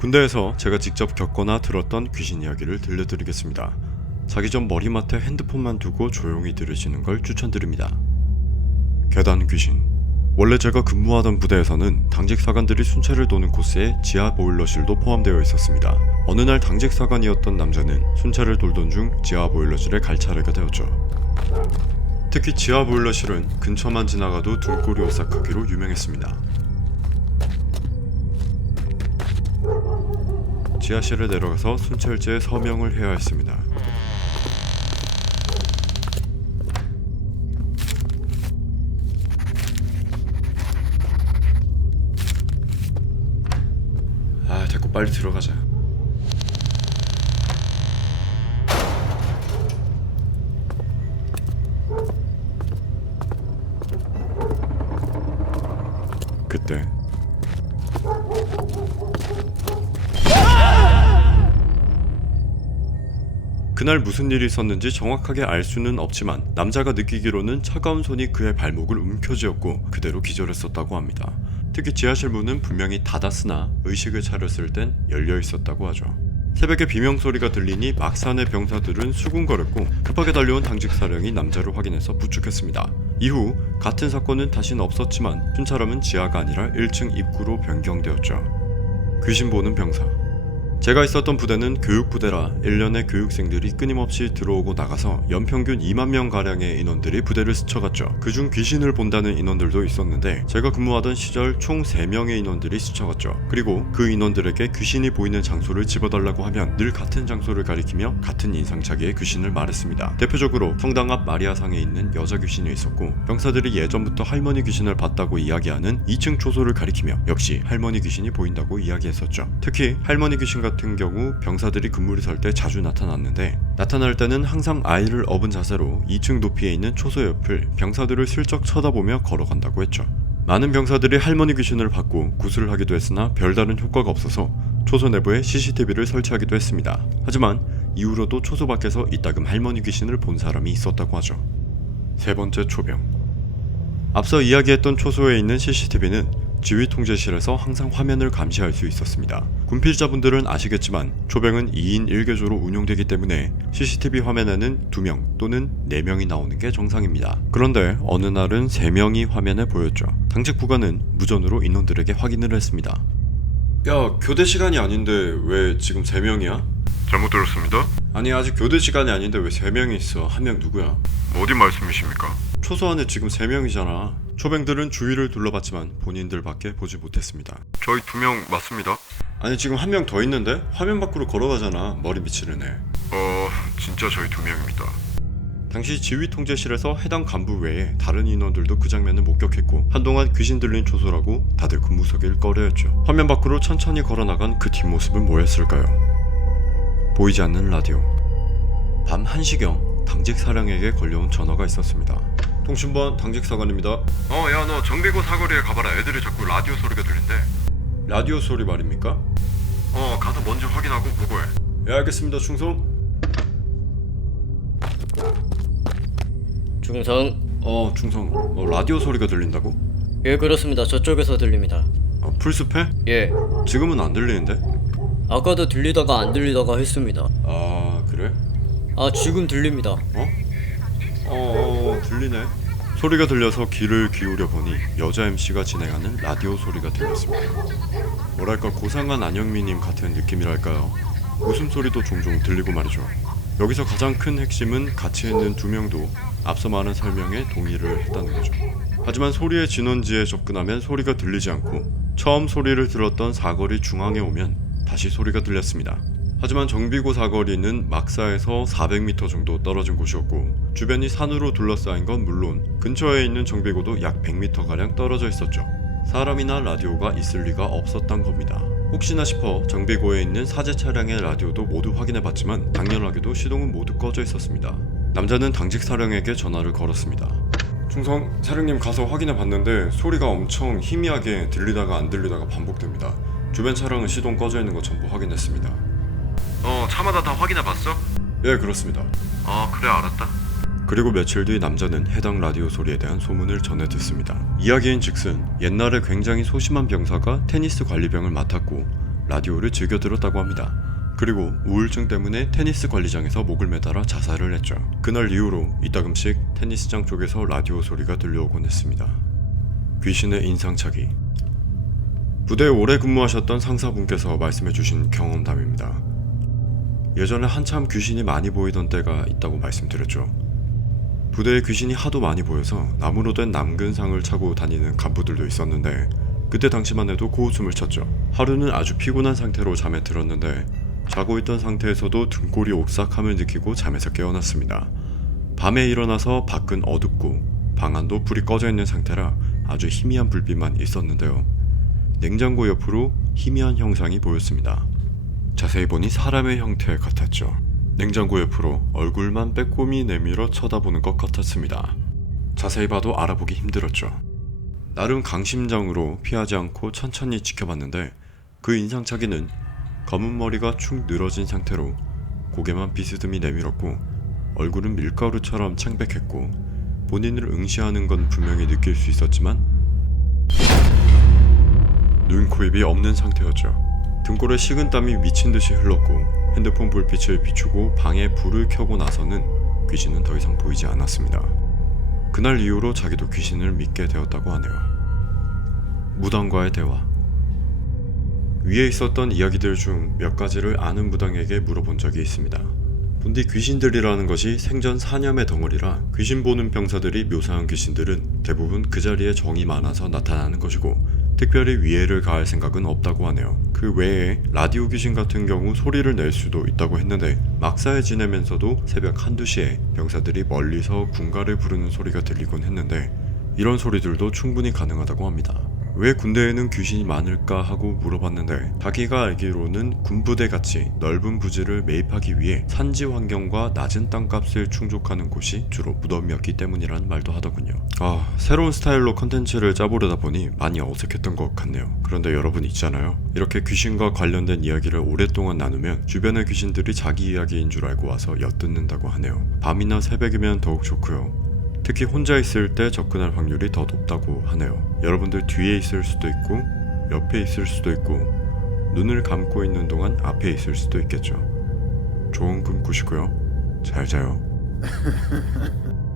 군대에서 제가 직접 겪거나 들었던 귀신 이야기를 들려드리겠습니다. 자기 전 머리맡에 핸드폰만 두고 조용히 들으시는 걸 추천드립니다. 계단 귀신. 원래 제가 근무하던 부대에서는 당직 사관들이 순찰을 도는 코스에 지하 보일러실도 포함되어 있었습니다. 어느 날 당직 사관이었던 남자는 순찰을 돌던 중 지하 보일러실에 갈 차례가 되었죠. 특히 지하 보일러실은 근처만 지나가도 등골이 오싹하기로 유명했습니다. 지하실에 내려가서 순찰제에 서명을 해야 했습니다. 아, 됐고 빨리 들어가자. 그때 그날 무슨 일이 있었는지 정확하게 알 수는 없지만 남자가 느끼기로는 차가운 손이 그의 발목을 움켜쥐었고 그대로 기절했었다고 합니다. 특히 지하실 문은 분명히 닫았으나 의식을 차렸을 땐 열려 있었다고 하죠. 새벽에 비명 소리가 들리니 막산의 병사들은 수군거렸고 급하게 달려온 당직 사령이 남자를 확인해서 부축했습니다. 이후 같은 사건은 다시는 없었지만 순찰함은 지하가 아니라 1층 입구로 변경되었죠. 귀신 보는 병사 제가 있었던 부대는 교육부대라 1년에 교육생들이 끊임없이 들어오고 나가서 연평균 2만 명 가량의 인원들이 부대를 스쳐갔죠. 그중 귀신을 본다는 인원들도 있었는데 제가 근무하던 시절 총 3명의 인원들이 스쳐갔죠. 그리고 그 인원들에게 귀신이 보이는 장소를 집어달라고 하면 늘 같은 장소를 가리키며 같은 인상착의의 귀신을 말했습니다. 대표적으로 성당 앞 마리아상에 있는 여자 귀신이 있었고 병사들이 예전부터 할머니 귀신을 봤다고 이야기하는 2층 초소를 가리키며 역시 할머니 귀신이 보인다고 이야기했었죠. 특히 할머니 귀신 같은 경우 병사들이 근무를 설 때 자주 나타났는데 나타날 때는 항상 아이를 업은 자세로 2층 높이에 있는 초소 옆을 병사들을 슬쩍 쳐다보며 걸어간다고 했죠. 많은 병사들이 할머니 귀신을 받고 구술을 하기도 했으나 별다른 효과가 없어서 초소 내부에 CCTV를 설치하기도 했습니다. 하지만 이후로도 초소 밖에서 이따금 할머니 귀신을 본 사람이 있었다고 하죠. 세 번째 초병. 앞서 이야기했던 초소에 있는 CCTV는 지휘 통제실에서 항상 화면을 감시할 수 있었습니다. 군필자분들은 아시겠지만 초병은 2인 1개조로 운용되기 때문에 CCTV 화면에는 2명 또는 4명이 나오는 게 정상입니다. 그런데 어느 날은 3명이 화면에 보였죠. 당직 부관은 무전으로 인원들에게 확인을 했습니다. 야, 교대 시간이 아닌데 왜 지금 3명이야? 잘못 들었습니다. 아니, 아직 교대 시간이 아닌데 왜 3명이 있어? 한 명 누구야? 어디 말씀이십니까? 초소 안에 지금 3명이잖아. 초병들은 주위를 둘러봤지만 본인들 밖에 보지 못했습니다. 저희 두 명 맞습니다. 아니 지금 한 명 더 있는데? 화면 밖으로 걸어가잖아 머리 미치는 애 어, 진짜 저희 두 명입니다. 당시 지휘 통제실에서 해당 간부 외에 다른 인원들도 그 장면을 목격했고 한동안 귀신 들린 초소라고 다들 근무석을 꺼려했죠. 화면 밖으로 천천히 걸어나간 그 뒷모습은 뭐였을까요? 보이지 않는 라디오. 밤 1시경 당직 사령에게 걸려온 전화가 있었습니다. 통신번 당직 사관입니다. 어, 야, 너 정비고 사거리에 가봐라. 애들이 자꾸 라디오 소리가 들린대. 라디오 소리 말입니까? 어, 가서 먼저 확인하고 보고해. 예 알겠습니다 충성 중성 어 충성 어, 라디오 소리가 들린다고? 예 그렇습니다 저쪽에서 들립니다 어, 풀숲해? 예 지금은 안 들리는데? 아까도 들리다가 안 들리다가 했습니다 아 그래? 아 지금 들립니다 어? 어, 어 들리네. 소리가 들려서 귀를 기울여 보니 여자 MC가 진행하는 라디오 소리가 들렸습니다. 뭐랄까 고상한 안영미님 같은 느낌이랄까요. 웃음소리도 종종 들리고 말이죠. 여기서 가장 큰 핵심은 같이 있는 두 명도 앞서 말한 설명에 동의를 했다는 거죠. 하지만 소리의 진원지에 접근하면 소리가 들리지 않고 처음 소리를 들었던 사거리 중앙에 오면 다시 소리가 들렸습니다. 하지만 정비고 사거리는 막사에서 400m 정도 떨어진 곳이었고 주변이 산으로 둘러싸인 건 물론 근처에 있는 정비고도 약 100m 가량 떨어져 있었죠. 사람이나 라디오가 있을 리가 없었던 겁니다. 혹시나 싶어 정비고에 있는 사제 차량의 라디오도 모두 확인해 봤지만 당연하게도 시동은 모두 꺼져 있었습니다. 남자는 당직 사령에게 전화를 걸었습니다. 충성 사령님 가서 확인해 봤는데 소리가 엄청 희미하게 들리다가 안 들리다가 반복됩니다. 주변 차량은 시동 꺼져 있는 거 전부 확인했습니다. 어, 차마다 다 확인해 봤어? 예, 그렇습니다. 아, 그래, 알았다. 그리고 며칠 뒤 남자는 해당 라디오 소리에 대한 소문을 전해 듣습니다. 이야기인 즉슨 옛날에 굉장히 소심한 병사가 테니스 관리병을 맡았고 라디오를 즐겨 들었다고 합니다. 그리고 우울증 때문에 테니스 관리장에서 목을 매달아 자살을 했죠. 그날 이후로 이따금씩 테니스장 쪽에서 라디오 소리가 들려오곤 했습니다. 귀신의 인상착의 부대에 오래 근무하셨던 상사분께서 말씀해주신 경험담입니다. 예전에 한참 귀신이 많이 보이던 때가 있다고 말씀드렸죠. 부대에 귀신이 하도 많이 보여서 나무로 된 남근상을 차고 다니는 간부들도 있었는데 그때 당시만 해도 고웃음을 쳤죠. 하루는 아주 피곤한 상태로 잠에 들었는데 자고 있던 상태에서도 등골이 옥삭함을 느끼고 잠에서 깨어났습니다. 밤에 일어나서 밖은 어둡고 방 안도 불이 꺼져 있는 상태라 아주 희미한 불빛만 있었는데요. 냉장고 옆으로 희미한 형상이 보였습니다. 자세히 보니 사람의 형태 같았죠. 냉장고 옆으로 얼굴만 빼꼼히 내밀어 쳐다보는 것 같았습니다. 자세히 봐도 알아보기 힘들었죠. 나름 강심장으로 피하지 않고 천천히 지켜봤는데 그 인상착의는 검은 머리가 축 늘어진 상태로 고개만 비스듬히 내밀었고 얼굴은 밀가루처럼 창백했고 본인을 응시하는 건 분명히 느낄 수 있었지만 눈, 코, 입이 없는 상태였죠. 등골에 식은땀이 미친 듯이 흘렀고 핸드폰 불빛을 비추고 방에 불을 켜고 나서는 귀신은 더 이상 보이지 않았습니다. 그날 이후로 자기도 귀신을 믿게 되었다고 하네요. 무당과의 대화 위에 있었던 이야기들 중 몇 가지를 아는 무당에게 물어본 적이 있습니다. 본디 귀신들이라는 것이 생전 사념의 덩어리라 귀신 보는 병사들이 묘사한 귀신들은 대부분 그 자리에 정이 많아서 나타나는 것이고 특별히 위해를 가할 생각은 없다고 하네요. 그 외에 라디오 귀신 같은 경우 소리를 낼 수도 있다고 했는데 막사에 지내면서도 새벽 한두 시에 병사들이 멀리서 군가를 부르는 소리가 들리곤 했는데 이런 소리들도 충분히 가능하다고 합니다. 왜 군대에는 귀신이 많을까 하고 물어봤는데 자기가 알기로는 군부대 같이 넓은 부지를 매입하기 위해 산지 환경과 낮은 땅값을 충족하는 곳이 주로 무덤이었기 때문이라는 말도 하더군요. 아 새로운 스타일로 컨텐츠를 짜보려다 보니 많이 어색했던 것 같네요. 그런데 여러분 있잖아요. 이렇게 귀신과 관련된 이야기를 오랫동안 나누면 주변의 귀신들이 자기 이야기인 줄 알고 와서 엿듣는다고 하네요. 밤이나 새벽이면 더욱 좋고요. 특히 혼자 있을 때 접근할 확률이 더 높다고 하네요. 여러분들 뒤에 있을 수도 있고 옆에 있을 수도 있고 눈을 감고 있는 동안 앞에 있을 수도 있겠죠. 좋은 꿈 꾸시고요. 잘 자요.